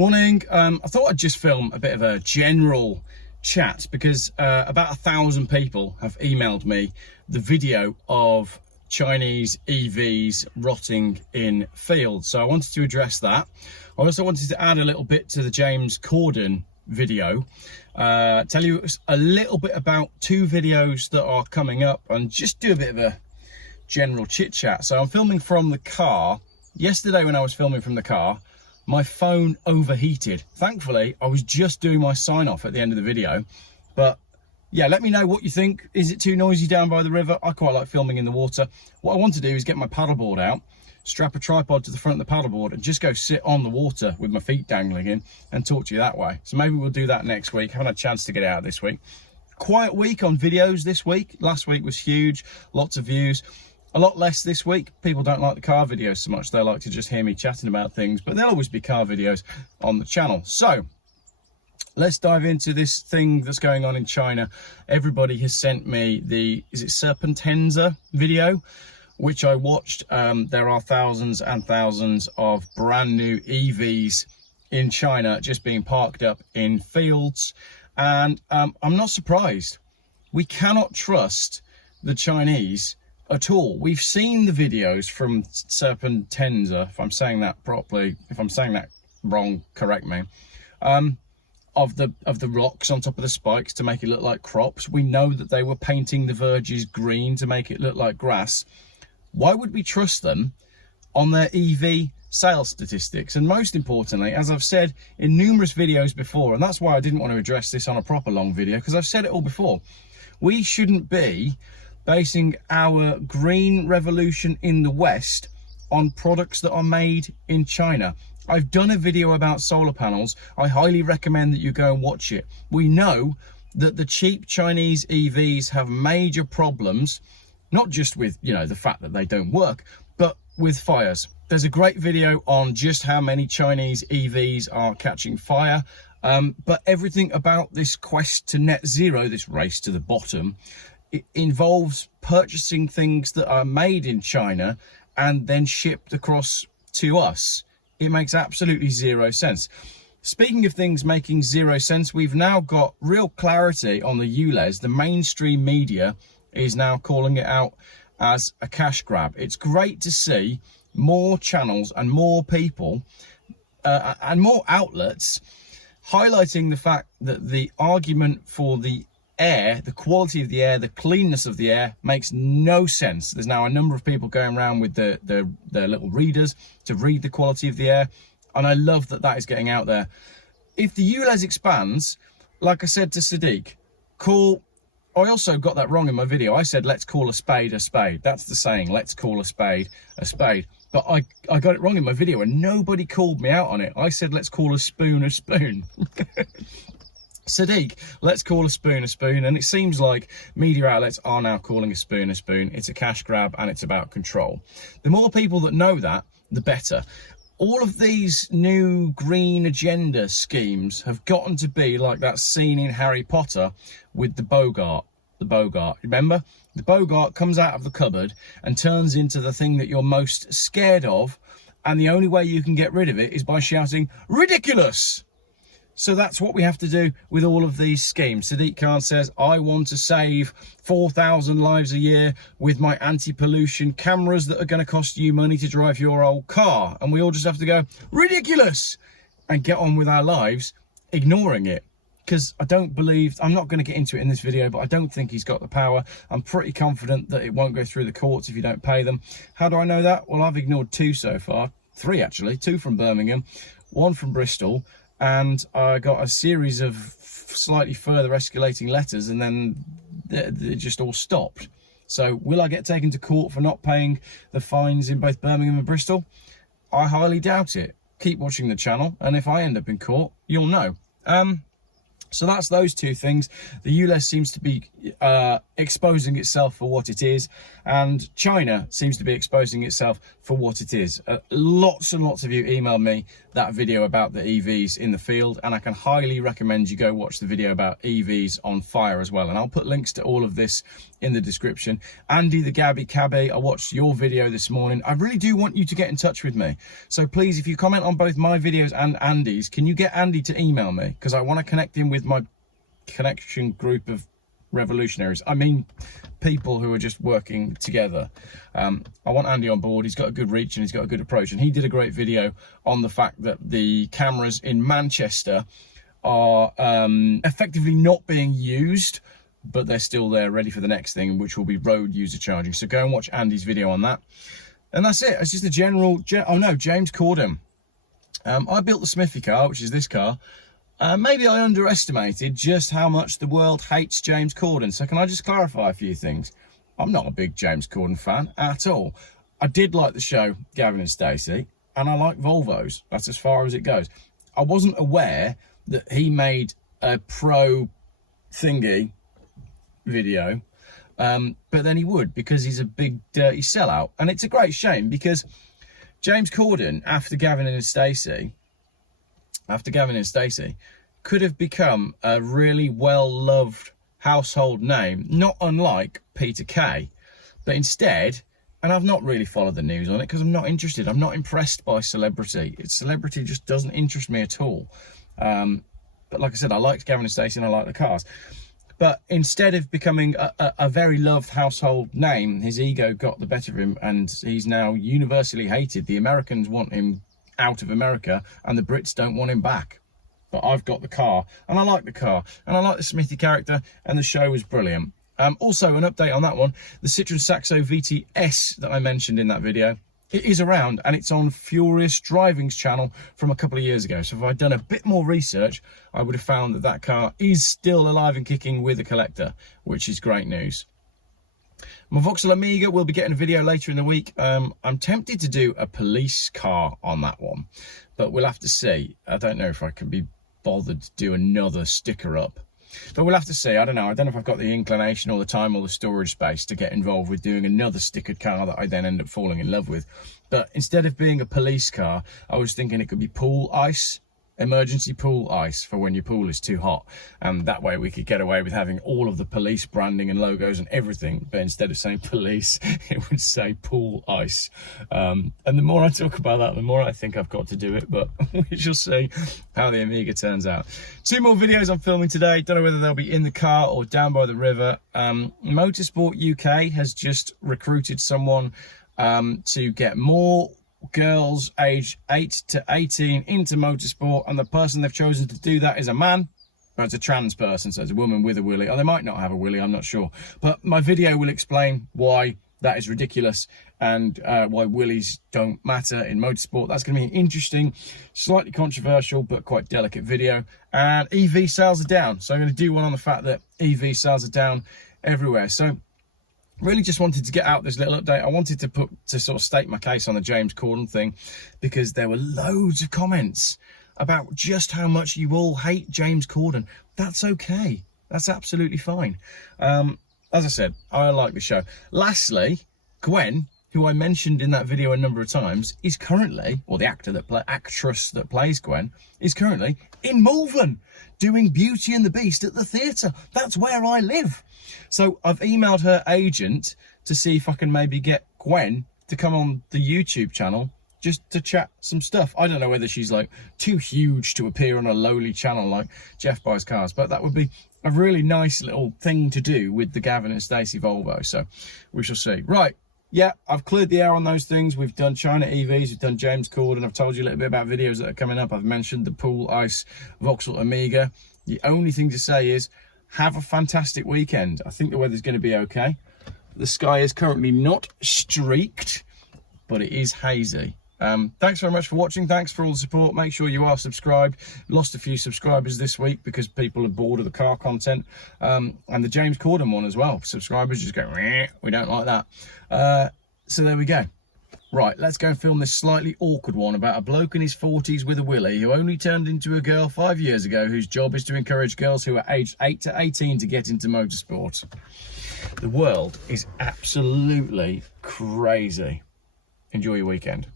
Morning. I thought I'd just film a bit of a general chat because about 1,000 people have emailed me the video of Chinese EVs rotting in fields. So I wanted to address that. I also wanted to add a little bit to the James Corden video, tell you a little bit about two videos that are coming up and just do a bit of a general chit chat. So I'm filming from the car. Yesterday when I was filming from the car, my phone overheated. Thankfully, I was just doing my sign off at the end of the video. But yeah, let me know what you think. Is it too noisy down by the river? I quite like filming in the water. What I want to do is get my paddleboard out, strap a tripod to the front of the paddleboard and just go sit on the water with my feet dangling in and talk to you that way. So maybe we'll do that next week. Haven't had a chance to get out this week. Quiet week on videos this week. Last week was huge, lots of views. A lot less this week. People don't like the car videos so much. They like to just hear me chatting about things, but there'll always be car videos on the channel. So let's dive into this thing that's going on in China. Everybody has sent me the, is it Serpentenza video, which I watched. There are thousands and thousands of brand new EVs in China just being parked up in fields. And I'm not surprised. We cannot trust the Chinese at all. We've seen the videos from Serpentenza, if I'm saying that properly. If I'm saying that wrong, correct me. Of the rocks on top of the spikes to make it look like crops. We know that they were painting the verges green to make it look like grass. Why would we trust them on their EV sales statistics? And most importantly, as I've said in numerous videos before, and that's why I didn't want to address this on a proper long video, because I've said it all before, we shouldn't be basing our green revolution in the West on products that are made in China. I've done a video about solar panels. I highly recommend that you go and watch it. We know that the cheap Chinese EVs have major problems, not just with, you know, the fact that they don't work, but with fires. There's a great video on just how many Chinese EVs are catching fire. But everything about this quest to net zero, this race to the bottom, it involves purchasing things that are made in China and then shipped across to us. It makes absolutely zero sense. Speaking of things making zero sense, we've now got real clarity on the ULEZ. The mainstream media is now calling it out as a cash grab. It's great to see more channels and more people and more outlets highlighting the fact that the argument for the air, the quality of the air, the cleanness of the air makes no sense. There's now a number of people going around with their little readers to read the quality of the air, and I love that that is getting out there. If the ULEZ expands, like I said to Sadiq, I also got that wrong in my video. I said let's call a spade a spade. That's the saying, let's call a spade a spade. But I got it wrong in my video and nobody called me out on it. I said let's call a spoon a spoon. Sadiq, let's call a spoon, and it seems like media outlets are now calling a spoon. It's a cash grab and it's about control. The more people that know that, the better. All of these new green agenda schemes have gotten to be like that scene in Harry Potter with the Bogart. Remember? The Bogart comes out of the cupboard and turns into the thing that you're most scared of, and the only way you can get rid of it is by shouting, "Ridiculous!" So that's what we have to do with all of these schemes. Sadiq Khan says, I want to save 4,000 lives a year with my anti-pollution cameras that are going to cost you money to drive your old car. And we all just have to go, ridiculous, and get on with our lives, ignoring it. Because I don't believe, I'm not going to get into it in this video, but I don't think he's got the power. I'm pretty confident that it won't go through the courts if you don't pay them. How do I know that? Well, I've ignored two so far. Three, actually. Two from Birmingham, one from Bristol. And I got a series of slightly further escalating letters, and then they just all stopped. So will I get taken to court for not paying the fines in both Birmingham and Bristol? I highly doubt it. Keep watching the channel, and if I end up in court, you'll know. So that's those two things. The ULEZ seems to be exposing itself for what it is, and China seems to be exposing itself for what it is. Lots and lots of you emailed me that video about the EVs in the field, and I can highly recommend you go watch the video about EVs on fire as well. And I'll put links to all of this in the description. Andy the Gabby Cabby, I watched your video this morning. I really do want you to get in touch with me. So please, if you comment on both my videos and Andy's, can you get Andy to email me? Because I want to connect him with my connection group of revolutionaries. I mean, people who are just working together. I want Andy on board. He's got a good reach and he's got a good approach. And he did a great video on the fact that the cameras in Manchester are effectively not being used, but they're still there ready for the next thing, which will be road user charging. So go and watch Andy's video on that. And that's it. It's just a general, oh no, James Corden. I built the Smithy car, which is this car. Maybe I underestimated just how much the world hates James Corden. So can I just clarify a few things? I'm not a big James Corden fan at all. I did like the show Gavin and Stacey, and I like Volvos. That's as far as it goes. I wasn't aware that he made a pro thingy video, but then he would, because he's a big dirty sellout. And it's a great shame, because James Corden, after Gavin and Stacey, could have become a really well-loved household name, not unlike Peter Kay. But instead, and I've not really followed the news on it because I'm not interested. I'm not impressed by celebrity. Celebrity just doesn't interest me at all. But like I said, I liked Gavin and Stacey and I like the cars. But instead of becoming a very loved household name, his ego got the better of him, and he's now universally hated. The Americans want him out of America and the Brits don't want him back. But I've got the car and I like the car and I like the Smithy character, and the show was brilliant. Also, an update on that one, the Citroen Saxo VTS that I mentioned in that video, it is around and it's on Furious Driving's channel from a couple of years ago. So if I'd done a bit more research, I would have found that that car is still alive and kicking with a collector, which is great news. My Vauxhall Amiga will be getting a video later in the week. I'm tempted to do a police car on that one, but we'll have to see. I don't know if I can be bothered to do another sticker up, but we'll have to see. I don't know if I've got the inclination or the time or the storage space to get involved with doing another stickered car that I then end up falling in love with. But instead of being a police car, I was thinking it could be pool ice. Emergency pool ice for when your pool is too hot, and that way we could get away with having all of the police branding and logos and everything, but instead of saying police, it would say pool ice. And the more I talk about that, the more I think I've got to do it, but we shall see how the Amiga turns out. 2 more videos I'm filming today. Don't know whether they'll be in the car or down by the river. Motorsport UK has just recruited someone to get more girls aged 8 to 18 into motorsport, and the person they've chosen to do that is a man. Well, it's a trans person, so it's a woman with a willy, or they might not have a willy, I'm not sure. But my video will explain why that is ridiculous and why willies don't matter in motorsport. That's going to be an interesting, slightly controversial but quite delicate video. And EV sales are down, so I'm going to do one on the fact that EV sales are down everywhere. So really just wanted to get out this little update. I wanted to sort of state my case on the James Corden thing, because there were loads of comments about just how much you all hate James Corden. That's okay. That's absolutely fine. As I said, I like the show. Lastly, Gwen, who I mentioned in that video a number of times, is currently, or the actress that plays Gwen, is currently in Malvern doing Beauty and the Beast at the theatre. That's where I live. So I've emailed her agent to see if I can maybe get Gwen to come on the YouTube channel just to chat some stuff. I don't know whether she's like too huge to appear on a lowly channel like Geoff Buys Cars, but that would be a really nice little thing to do with the Gavin and Stacey Volvo. So we shall see. Right. Yeah, I've cleared the air on those things. We've done China EVs, we've done James Corden. I've told you a little bit about videos that are coming up. I've mentioned the Pool Ice Vauxhall Amiga. The only thing to say is have a fantastic weekend. I think the weather's going to be okay. The sky is currently not streaked, but it is hazy. Thanks very much for watching. Thanks for all the support. Make sure you are subscribed. Lost a few subscribers this week because people are bored of the car content, and the James Corden one as well. Subscribers just go, we don't like that. So there we go. Right, let's go and film this slightly awkward one about a bloke in his 40s with a willy who only turned into a girl 5 years ago, whose job is to encourage girls who are aged 8 to 18 to get into motorsport. The world is absolutely crazy. Enjoy your weekend.